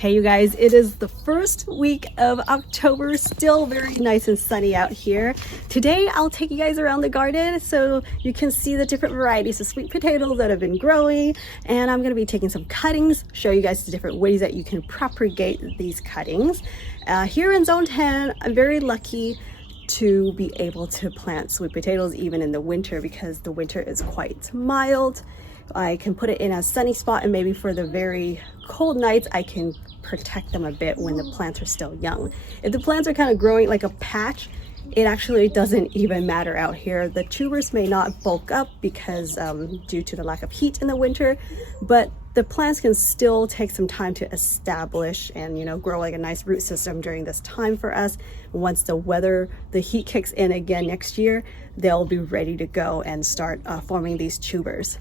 Hey you guys, it is the first week of October, still very nice and sunny out here. Today I'll take you guys around the garden so you can see the different varieties of sweet potatoes that have been growing, and I'm going to be taking some cuttings, show you guys the different ways that you can propagate these cuttings. Here in Zone 10, I'm very lucky to be able to plant sweet potatoes even in the winter because the winter is quite mild. I can put it in a sunny spot, and maybe for the very cold nights I can protect them a bit when the plants are still young. If the plants are kind of growing like a patch, it actually doesn't even matter out here. The tubers may not bulk up because due to the lack of heat in the winter, but the plants can still take some time to establish and grow like a nice root system during this time for us. Once the heat kicks in again next year, they'll be ready to go and start forming these tubers.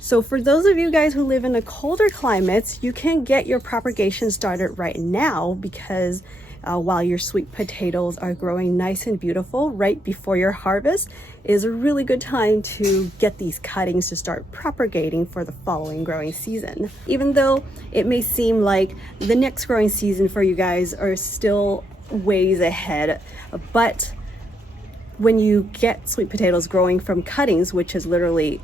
So for those of you guys who live in the colder climates, you can get your propagation started right now because while your sweet potatoes are growing nice and beautiful right before your harvest is a really good time to get these cuttings to start propagating for the following growing season. Even though it may seem like the next growing season for you guys are still ways ahead, but when you get sweet potatoes growing from cuttings, which is literally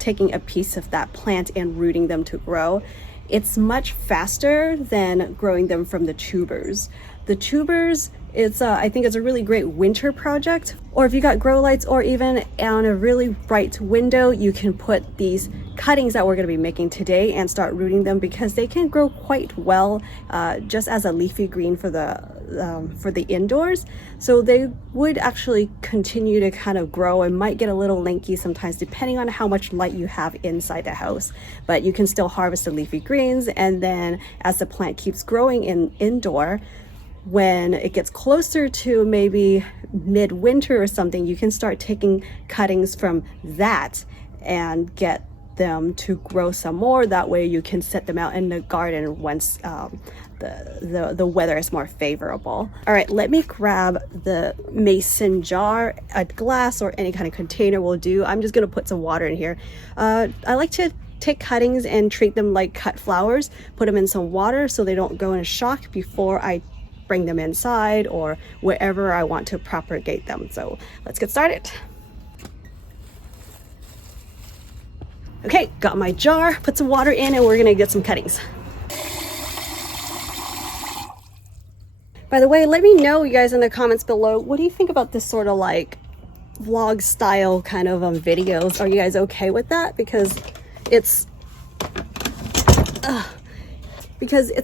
taking a piece of that plant and rooting them to grow, it's much faster than growing them from the tubers. The tubers, I think it's a really great winter project, or if you got grow lights or even on a really bright window, you can put these cuttings that we're going to be making today and start rooting them because they can grow quite well just as a leafy green for the indoors. So they would actually continue to kind of grow and might get a little lanky sometimes depending on how much light you have inside the house, but you can still harvest the leafy greens, and then as the plant keeps growing indoor, when it gets closer to maybe midwinter or something, you can start taking cuttings from that and get them to grow some more. That way you can set them out in the garden once the weather is more favorable. All right, let me grab the mason jar. A glass or any kind of container will do. I'm just gonna put some water in here. I like to take cuttings and treat them like cut flowers, put them in some water so they don't go in shock before I bring them inside or wherever I want to propagate them. So let's get started. Okay, got my jar, put some water in, and we're gonna get some cuttings. By the way, let me know, you guys, in the comments below, what do you think about this sort of like vlog style kind of videos? Are you guys okay with that? Because it's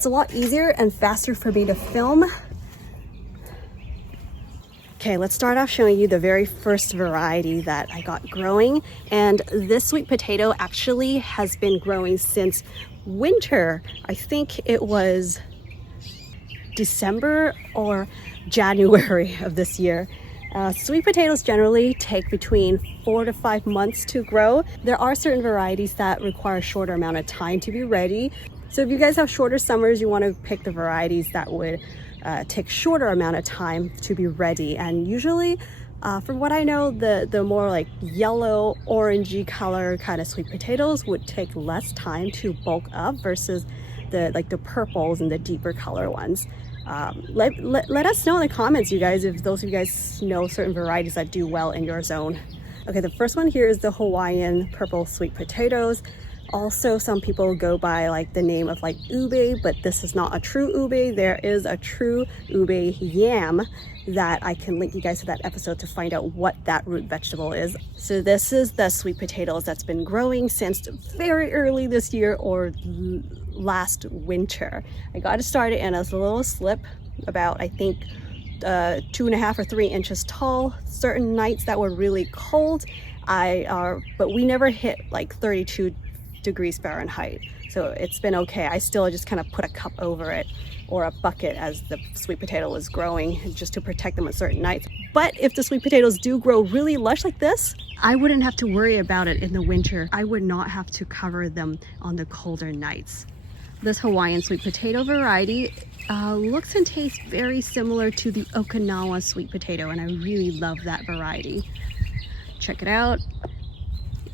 a lot easier and faster for me to film. Okay, let's start off showing you the very first variety that I got growing. And this sweet potato actually has been growing since winter. I think it was December or January of this year. Sweet potatoes generally take between 4 to 5 months to grow. There are certain varieties that require a shorter amount of time to be ready. So if you guys have shorter summers, you want to pick the varieties that would take shorter amount of time to be ready. And usually, from what I know, the more like yellow, orangey color kind of sweet potatoes would take less time to bulk up versus the purples and the deeper color ones. Let us know in the comments, you guys, if those of you guys know certain varieties that do well in your zone. Okay, the first one here is the Hawaiian purple sweet potatoes. Also, some people go by like the name of like ube, but this is not a true ube. There is a true ube yam that I can link you guys to that episode to find out what that root vegetable is. So this is the sweet potatoes that's been growing since very early this year or last winter. I got it started in a little slip about, I think, 2.5 or 3 inches tall. Certain nights that were really cold, but we never hit like 32 degrees Fahrenheit, so it's been okay. I still just kind of put a cup over it or a bucket as the sweet potato is growing just to protect them on certain nights. But if the sweet potatoes do grow really lush like this, I wouldn't have to worry about it in the winter. I would not have to cover them on the colder nights. This Hawaiian sweet potato variety looks and tastes very similar to the Okinawa sweet potato, and I really love that variety. Check it out.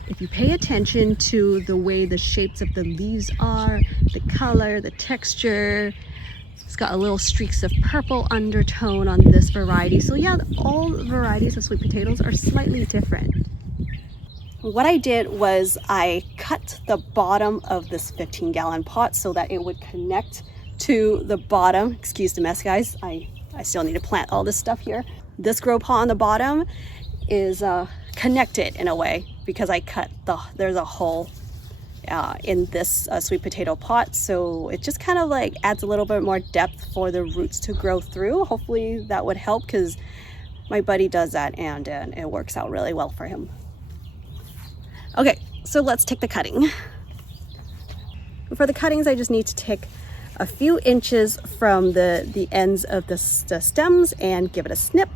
If you pay attention to the way the shapes of the leaves are, the color, the texture, It's got a little streaks of purple undertone on this variety. So yeah, all varieties of sweet potatoes are slightly different. What I did was I cut the bottom of this 15-gallon pot so that it would connect to the bottom. Excuse the mess, guys. I still need to plant all this stuff here. This grow pot on the bottom is connected in a way because I cut there's a hole in this sweet potato pot, so it just kind of like adds a little bit more depth for the roots to grow through. Hopefully that would help because my buddy does that and it works out really well for him. Okay, so let's take the cutting. For the cuttings, I just need to take a few inches from the ends of the stems and give it a snip.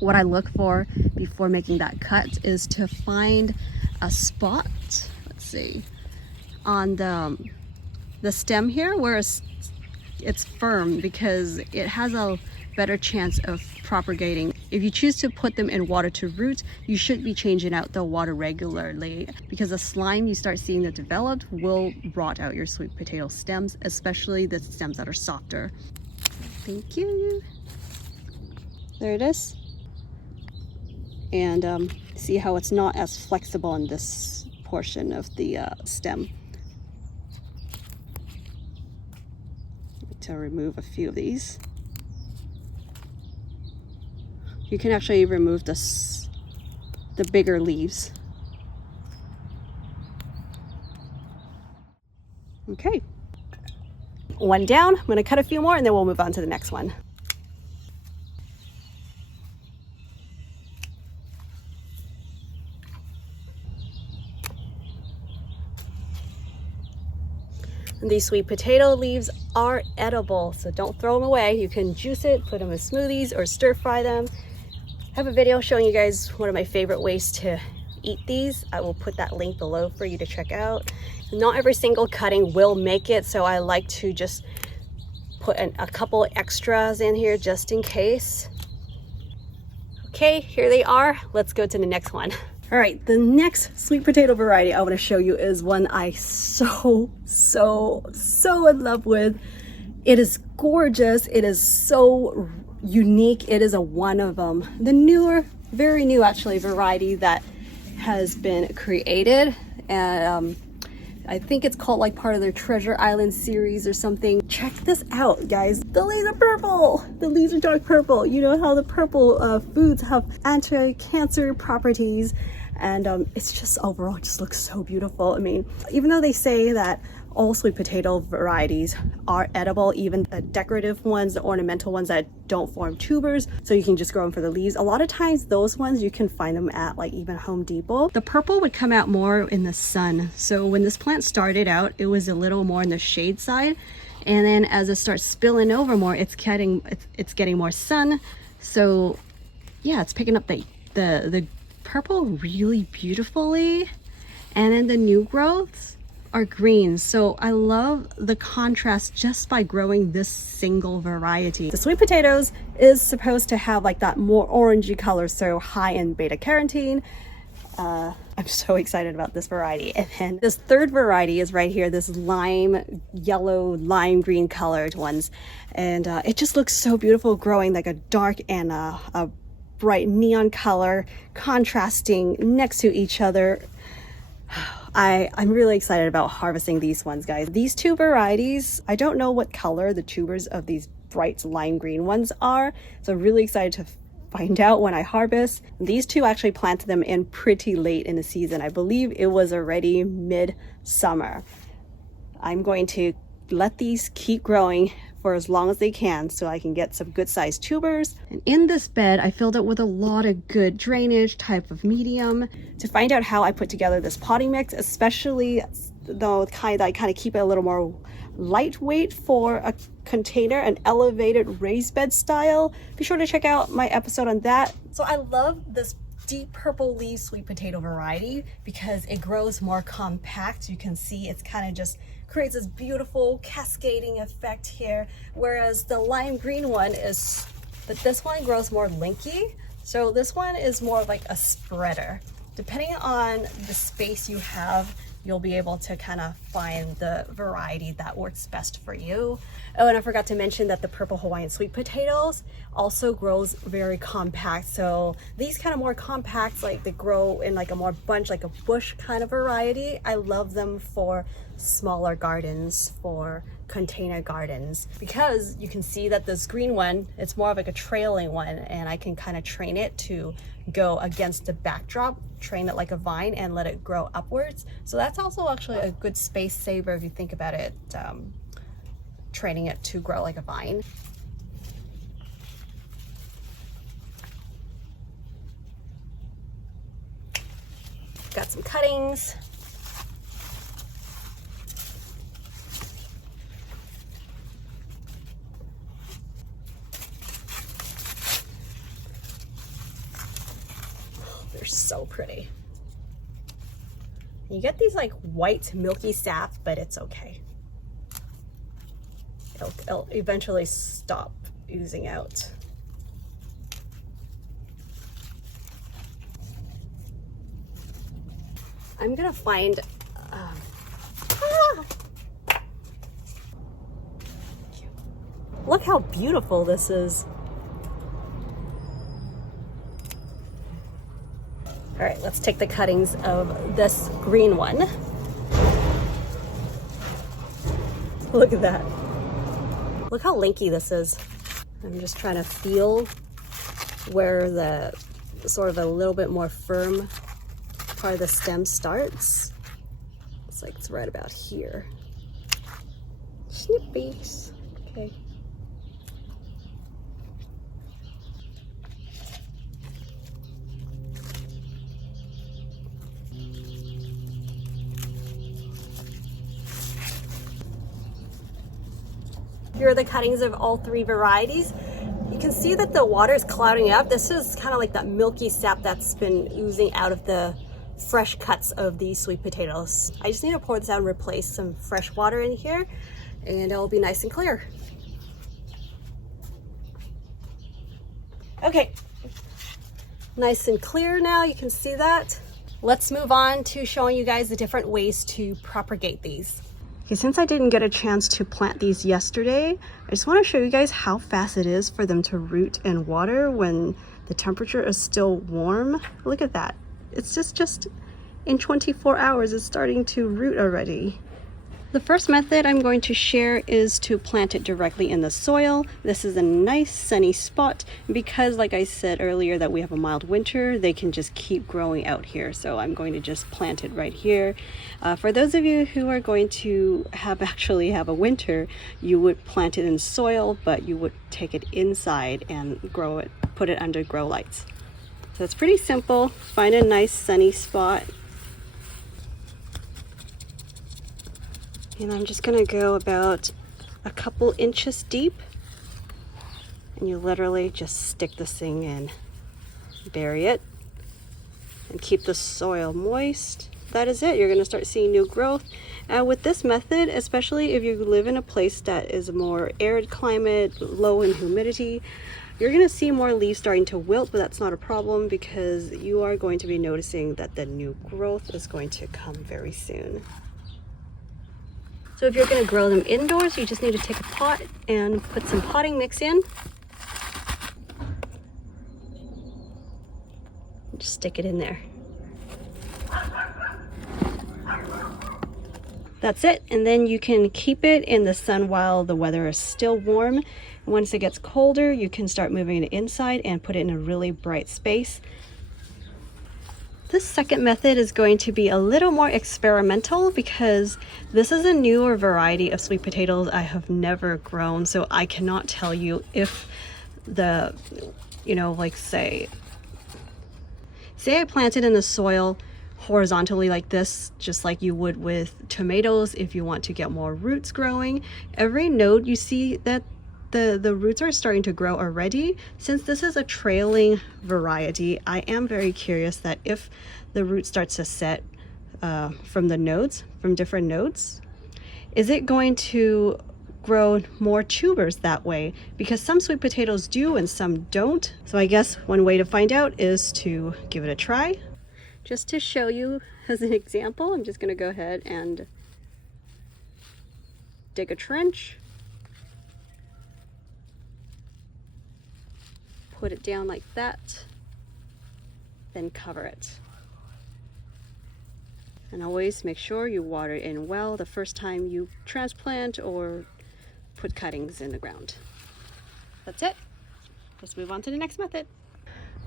What I look for before making that cut is to find a spot, let's see, on the stem here where it's firm, because it has a better chance of propagating. If you choose to put them in water to root, you should be changing out the water regularly, because the slime you start seeing that developed will rot out your sweet potato stems, especially the stems that are softer. Thank you. There it is. And see how it's not as flexible in this portion of the stem. To remove a few of these. You can actually remove the bigger leaves. Okay. One down. I'm going to cut a few more and then we'll move on to the next one. These sweet potato leaves are edible, so don't throw them away. You can juice it, put them in smoothies, or stir fry them. I have a video showing you guys one of my favorite ways to eat these. I will put that link below for you to check out. Not every single cutting will make it, so I like to just put a couple extras in here just in case. Okay, here they are. Let's go to the next one. All right, the next sweet potato variety I want to show you is one I so in love with. It is gorgeous. It is so unique. It is one of the newer, very new actually, variety that has been created. And I think it's called like part of their Treasure Island series or something. Check this out, guys. The leaves are purple. The leaves are dark purple. You know how the purple foods have anti-cancer properties. And it's just overall just looks so beautiful. I mean, even though they say that all sweet potato varieties are edible, even the decorative ones, the ornamental ones that don't form tubers, so you can just grow them for the leaves. A lot of times those ones you can find them at like even Home Depot. The purple would come out more in the sun. So when this plant started out, it was a little more on the shade side. And then as it starts spilling over more, it's getting more sun. So yeah, it's picking up the purple really beautifully. And then the new growths are green. So I love the contrast just by growing this single variety. The sweet potatoes is supposed to have like that more orangey color, so high in beta carotene. I'm so excited about this variety. And then this third variety is right here, this yellow lime green colored ones. And it just looks so beautiful growing like a dark and a bright neon color contrasting next to each other. I'm really excited about harvesting these ones, guys. These two varieties, I don't know what color the tubers of these bright lime green ones are, so I'm really excited to find out when I harvest. These two actually planted them in pretty late in the season. I believe it was already mid-summer. I'm going to let these keep growing for as long as they can so I can get some good sized tubers. And in this bed, I filled it with a lot of good drainage type of medium. To find out how I put together this potting mix, especially the kind that I kind of keep it a little more lightweight for a container, an elevated raised bed style, be sure to check out my episode on that. So I love this deep purple leaf sweet potato variety because it grows more compact. You can see it's kind of just creates this beautiful cascading effect here, whereas the lime green one is, but this one grows more linky, so this one is more like a spreader. Depending on the space you have, you'll be able to kind of find the variety that works best for you. Oh, and I forgot to mention that the purple Hawaiian sweet potatoes also grows very compact. So these kind of more compact, like they grow in like a more bunch, like a bush kind of variety. I love them for smaller gardens, for container gardens, because you can see that this green one, it's more of like a trailing one, and I can kind of train it to go against the backdrop, train it like a vine and let it grow upwards. So that's also actually a good space saver if you think about it, training it to grow like a vine. Got some cuttings. They're so pretty. You get these like white milky sap, but it's okay. It'll eventually stop oozing out. I'm gonna find look how beautiful this is. All right, let's take the cuttings of this green one. Look at that. Look how linky this is. I'm just trying to feel where the sort of a little bit more firm part of the stem starts. It's like it's right about here. Snippies. Okay. Here are the cuttings of all three varieties. You can see that the water is clouding up. This is kind of like that milky sap that's been oozing out of the fresh cuts of these sweet potatoes. I just need to pour this out and replace some fresh water in here, and it'll be nice and clear. Okay, nice and clear now, you can see that. Let's move on to showing you guys the different ways to propagate these. Okay, since I didn't get a chance to plant these yesterday, I just want to show you guys how fast it is for them to root in water when the temperature is still warm. Look at that. It's just in 24 hours, it's starting to root already. The first method I'm going to share is to plant it directly in the soil. This is a nice sunny spot. Because like I said earlier that we have a mild winter, they can just keep growing out here. So I'm going to just plant it right here. For those of you who are going to actually have a winter, you would plant it in soil, but you would take it inside and grow it, put it under grow lights. So it's pretty simple. Find a nice sunny spot. And I'm just gonna go about a couple inches deep, and you literally just stick this thing in, bury it, and keep the soil moist. That is it. You're gonna start seeing new growth. With this method, especially if you live in a place that is a more arid climate, low in humidity, you're gonna see more leaves starting to wilt, but that's not a problem because you are going to be noticing that the new growth is going to come very soon. So if you're going to grow them indoors, you just need to take a pot and put some potting mix in. Just stick it in there. That's it. And then you can keep it in the sun while the weather is still warm. Once it gets colder, you can start moving it inside and put it in a really bright space. This second method is going to be a little more experimental because this is a newer variety of sweet potatoes I have never grown, so I cannot tell you if the, like say I planted in the soil horizontally like this, just like you would with tomatoes if you want to get more roots growing. Every node you see that the roots are starting to grow already. Since this is a trailing variety, I am very curious that if the root starts to set from different nodes, is it going to grow more tubers that way? Because some sweet potatoes do and some don't. So I guess one way to find out is to give it a try. Just to show you as an example, I'm just going to go ahead and dig a trench, put it down like that, then cover it. And always make sure you water it in well the first time you transplant or put cuttings in the ground. That's it. Let's move on to the next method.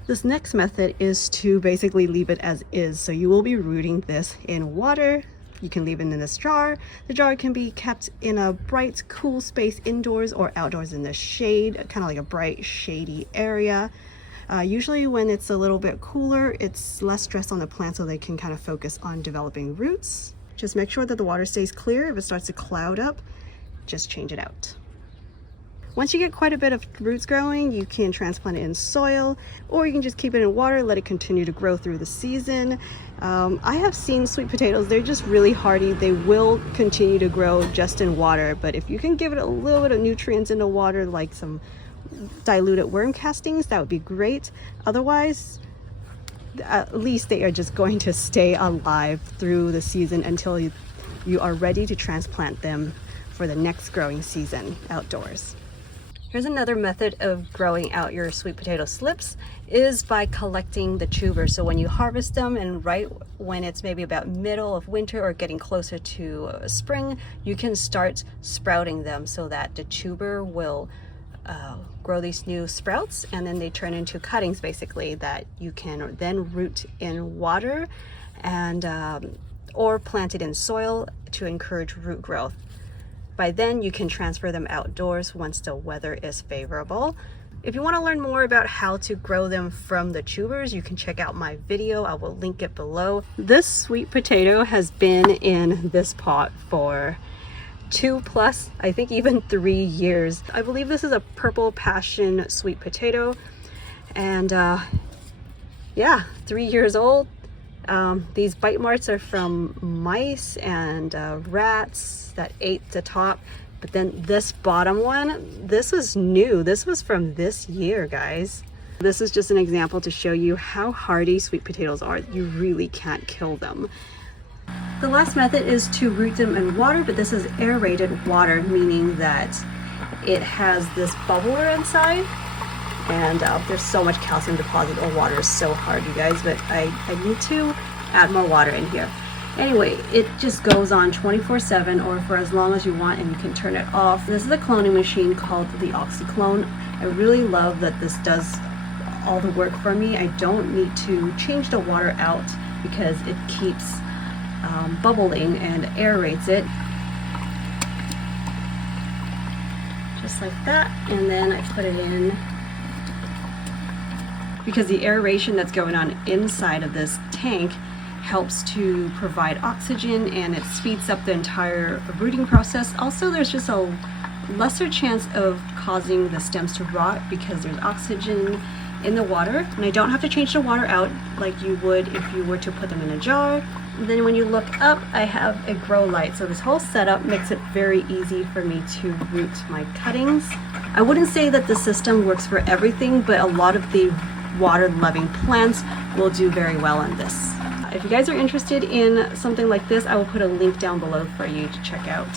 This next method is to basically leave it as is. So you will be rooting this in water. You can leave it in this jar. The jar can be kept in a bright, cool space indoors or outdoors in the shade, kind of like a bright, shady area. Usually when it's a little bit cooler, it's less stress on the plant so they can kind of focus on developing roots. Just make sure that the water stays clear. If it starts to cloud up, just change it out. Once you get quite a bit of roots growing, you can transplant it in soil, or you can just keep it in water, let it continue to grow through the season. I have seen sweet potatoes, they're just really hardy. They will continue to grow just in water, but if you can give it a little bit of nutrients in the water, like some diluted worm castings, that would be great. Otherwise, at least they are just going to stay alive through the season until you are ready to transplant them for the next growing season outdoors. Here's another method of growing out your sweet potato slips is by collecting the tubers. So when you harvest them and right when it's maybe about middle of winter or getting closer to spring, you can start sprouting them so that the tuber will grow these new sprouts, and then they turn into cuttings basically that you can then root in water and or plant it in soil to encourage root growth. By then you can transfer them outdoors once the weather is favorable. If you want to learn more about how to grow them from the tubers, you can check out my video. I will link it below. This sweet potato has been in this pot for 2+, I think even 3 years. I believe this is a purple passion sweet potato, and yeah, 3 years old. These bite marks are from mice and rats that ate the top, but then this bottom one, this was new. This was from this year, guys. This is just an example to show you how hardy sweet potatoes are. You really can't kill them. The last method is to root them in water, but this is aerated water, meaning that it has this bubbler inside, and there's so much calcium deposit. The water is so hard, you guys, but I need to add more water in here. Anyway, it just goes on 24/7 or for as long as you want, and you can turn it off. This is a cloning machine called the Oxyclone. I really love that this does all the work for me. I don't need to change the water out because it keeps bubbling and aerates it. Just like that, and then I put it in. Because the aeration that's going on inside of this tank helps to provide oxygen, and it speeds up the entire rooting process. Also, there's just a lesser chance of causing the stems to rot because there's oxygen in the water, and I don't have to change the water out like you would if you were to put them in a jar. And then when you look up, I have a grow light, so this whole setup makes it very easy for me to root my cuttings. I wouldn't say that the system works for everything, but a lot of the water-loving plants will do very well on this. If you guys are interested in something like this, I will put a link down below for you to check out.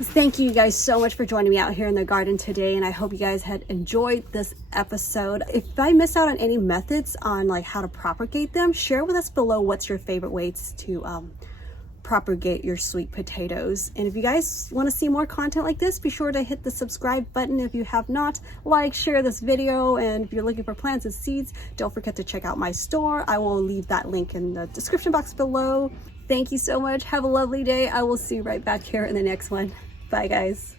Thank you guys so much for joining me out here in the garden today, and I hope you guys had enjoyed this episode. If I miss out on any methods on like how to propagate them, share with us below what's your favorite ways to propagate your sweet potatoes. And if you guys want to see more content like this, be sure to hit the subscribe button if you have not. Like, share this video, and if you're looking for plants and seeds, don't forget to check out my store. I will leave that link in the description box below. Thank you so much. Have a lovely day. I will see you right back here in the next one. Bye, guys.